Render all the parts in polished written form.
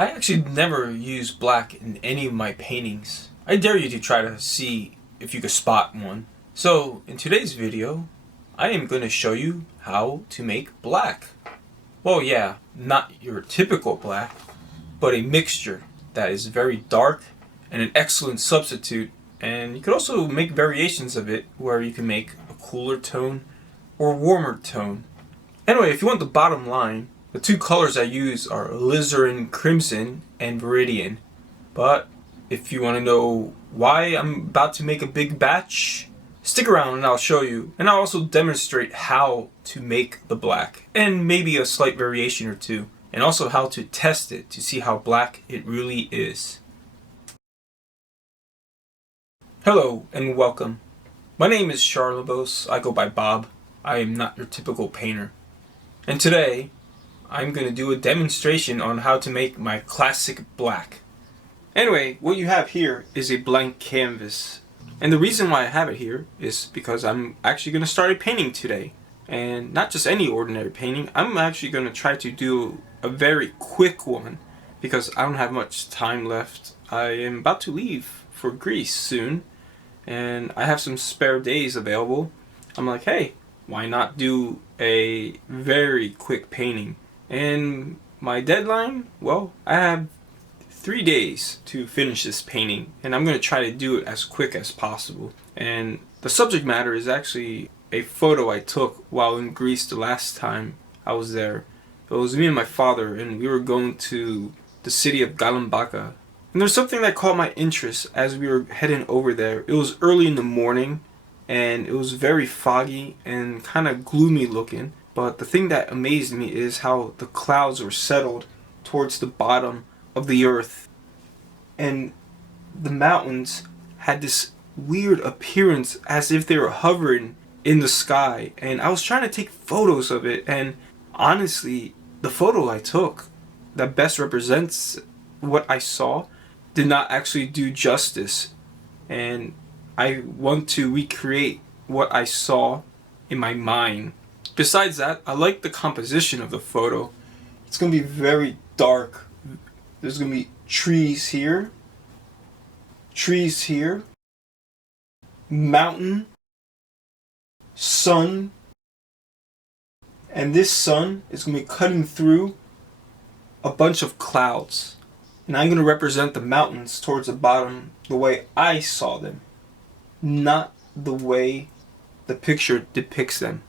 I actually never use black in any of my paintings. I dare you to try to see if you could spot one. So, in today's video, I am going to show you how to make black. Well, yeah, not your typical black, but a mixture that is very dark and an excellent substitute. And you could also make variations of it where you can make a cooler tone or warmer tone. Anyway, if you want the bottom line, the two colors I use are alizarin crimson and viridian. But if you want to know why I'm about to make a big batch, stick around and I'll show you. And I'll also demonstrate how to make the black and maybe a slight variation or two. And also how to test it to see how black it really is. Hello and welcome. My name is Charlebos. I go by Bob. I am not your typical painter. And today, I'm going to do a demonstration on how to make my classic black. Anyway, what you have here is a blank canvas. And the reason why I have it here is because I'm actually going to start a painting today. And not just any ordinary painting, I'm actually going to try to do a very quick one because I don't have much time left. I am about to leave for Greece soon and I have some spare days available. I'm like, hey, why not do a very quick painting? And my deadline, well, I have 3 days to finish this painting and I'm going to try to do it as quick as possible. And the subject matter is actually a photo I took while in Greece the last time I was there. It was me and my father and we were going to the city of Kalambaka. And there's something that caught my interest as we were heading over there. It was early in the morning and it was very foggy and kind of gloomy looking. But the thing that amazed me is how the clouds were settled towards the bottom of the earth. And the mountains had this weird appearance as if they were hovering in the sky. And I was trying to take photos of it. And honestly, the photo I took that best represents what I saw did not actually do justice. And I want to recreate what I saw in my mind. Besides that, I like the composition of the photo. It's going to be very dark. There's going to be trees here, mountain, sun, and this sun is going to be cutting through a bunch of clouds. And I'm going to represent the mountains towards the bottom the way I saw them, not the way the picture depicts them.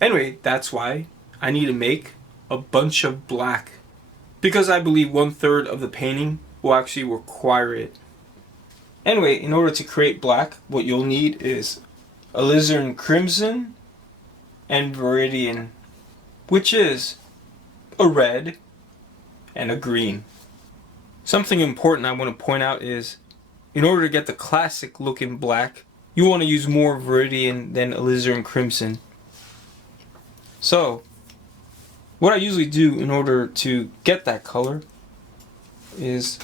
Anyway, that's why I need to make a bunch of black. Because I believe 1/3 of the painting will actually require it. Anyway, in order to create black, what you'll need is alizarin crimson and viridian, which is a red and a green. Something important I want to point out is, in order to get the classic looking black, you want to use more viridian than alizarin crimson. So, what I usually do in order to get that color is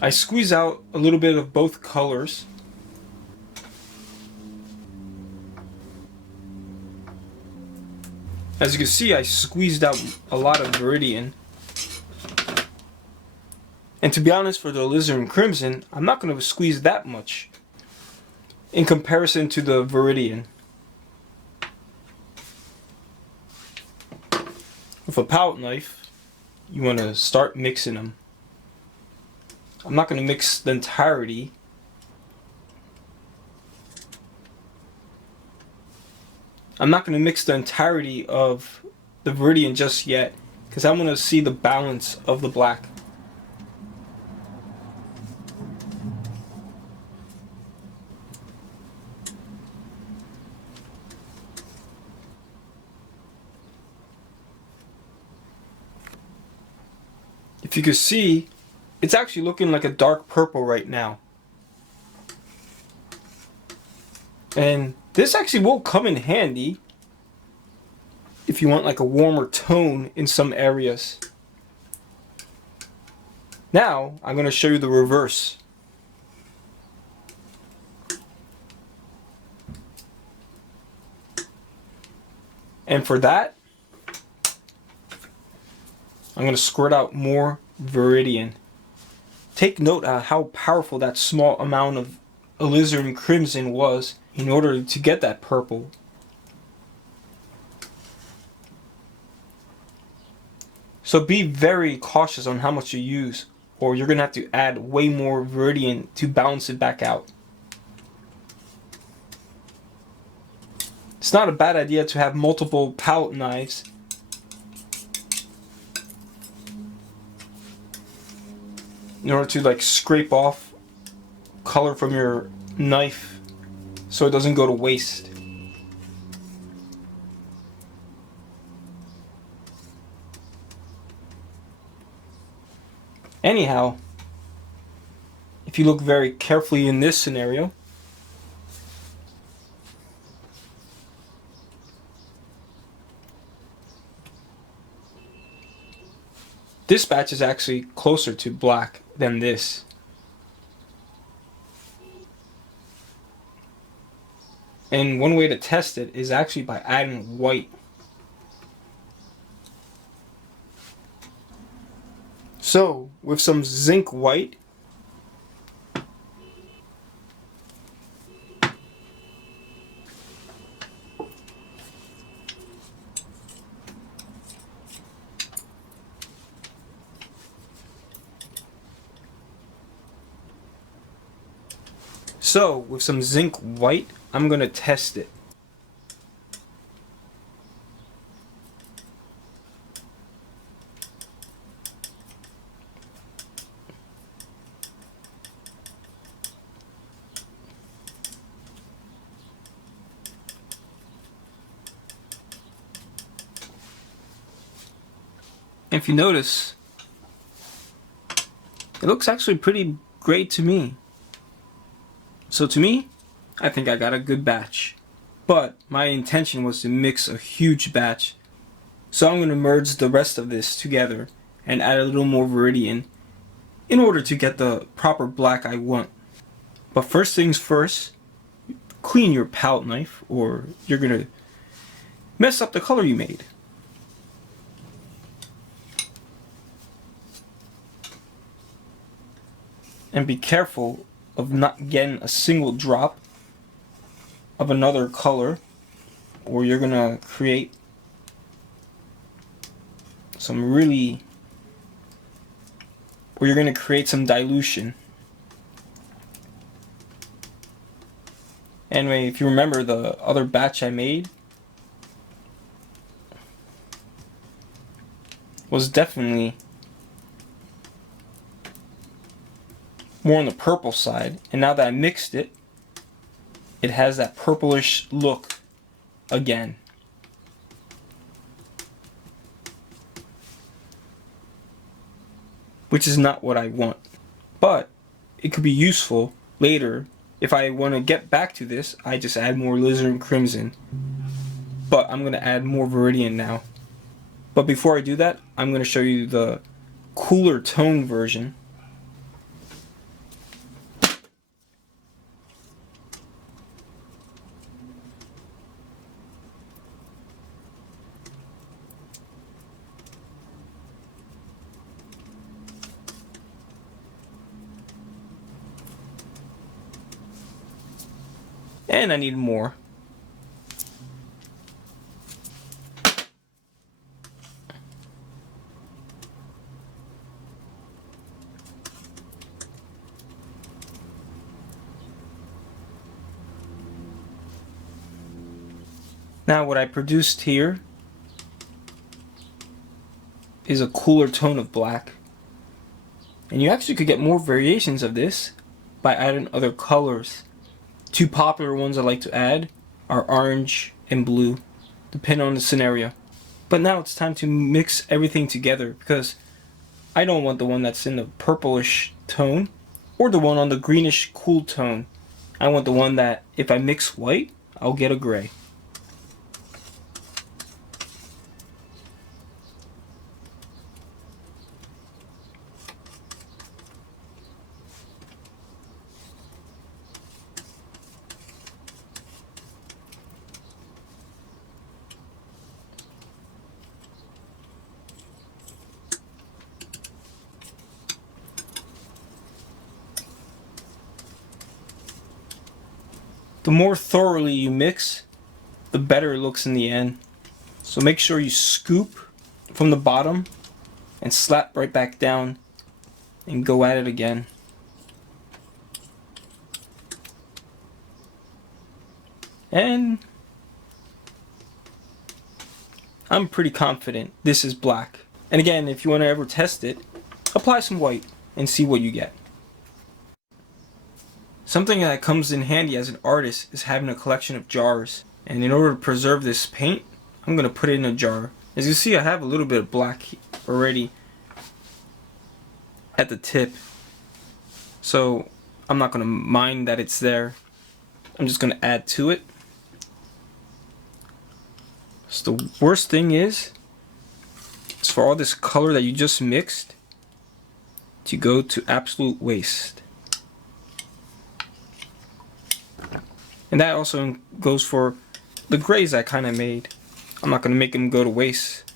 I squeeze out a little bit of both colors. As you can see, I squeezed out a lot of viridian. And to be honest, for the alizarin crimson, I'm not going to squeeze that much in comparison to the viridian. With a palette knife, you want to start mixing them. I'm not going to mix the entirety. I'm not going to mix the entirety of the viridian just yet, because I want to see the balance of the black. If you can see, it's actually looking like a dark purple right now. And this actually will come in handy if you want like a warmer tone in some areas. Now, I'm going to show you the reverse. And for that, I'm going to squirt out more viridian. Take note of how powerful that small amount of alizarin crimson was in order to get that purple. So be very cautious on how much you use, or you're going to have to add way more viridian to balance it back out. It's not a bad idea to have multiple palette knives in order to like scrape off color from your knife so it doesn't go to waste. Anyhow, if you look very carefully in this scenario, this batch is actually closer to black than this. And one way to test it is actually by adding white. So, with some zinc white, I'm going to test it. If you notice, it looks actually pretty great to me. So to me, I think I got a good batch. But my intention was to mix a huge batch. So I'm going to merge the rest of this together and add a little more viridian in order to get the proper black I want. But first things first, clean your palette knife or you're going to mess up the color you made. And be careful of not getting a single drop of another color, or you're gonna create some dilution. Anyway, if you remember the other batch I made was definitely more on the purple side, and now that I mixed it, it has that purplish look again. Which is not what I want. But it could be useful later. If I want to get back to this, I just add more alizarin crimson. But I'm going to add more viridian now. But before I do that, I'm going to show you the cooler tone version. And I need more. Now what I produced here is a cooler tone of black. And you actually could get more variations of this by adding other colors. Two popular ones I like to add are orange and blue, depending on the scenario. But now it's time to mix everything together because I don't want the one that's in the purplish tone or the one on the greenish cool tone. I want the one that if I mix white, I'll get a gray. The more thoroughly you mix, the better it looks in the end. So make sure you scoop from the bottom and slap right back down and go at it again. And I'm pretty confident this is black. And again, if you want to ever test it, apply some white and see what you get. Something that comes in handy as an artist is having a collection of jars. And in order to preserve this paint, I'm going to put it in a jar. As you see, I have a little bit of black already at the tip. So I'm not going to mind that it's there. I'm just going to add to it. So the worst thing is for all this color that you just mixed to go to absolute waste. And that also goes for the grays I kind of made. I'm not going to make them go to waste.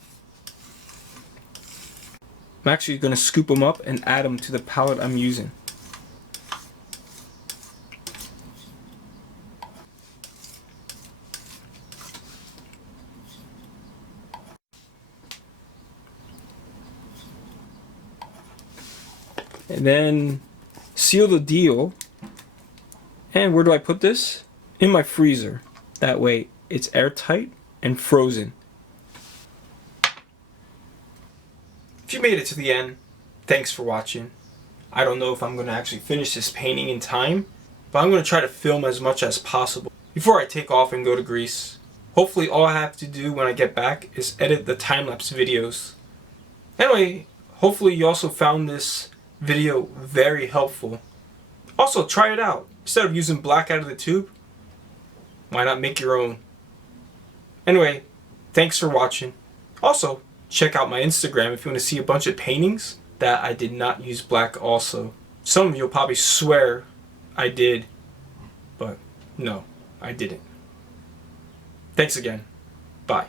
I'm actually going to scoop them up and add them to the palette I'm using. And then seal the deal. And where do I put this? In my freezer. That way it's airtight and frozen. If you made it to the end, thanks for watching. I don't know if I'm going to actually finish this painting in time, but I'm going to try to film as much as possible before I take off and go to Greece. Hopefully all I have to do when I get back is edit the time-lapse videos. Anyway, hopefully you also found this video very helpful. Also, try it out. Instead of using black out of the tube, why not make your own? Anyway, thanks for watching. Also, check out my Instagram if you want to see a bunch of paintings that I did not use black also. Some of you will probably swear I did, but no, I didn't. Thanks again. Bye.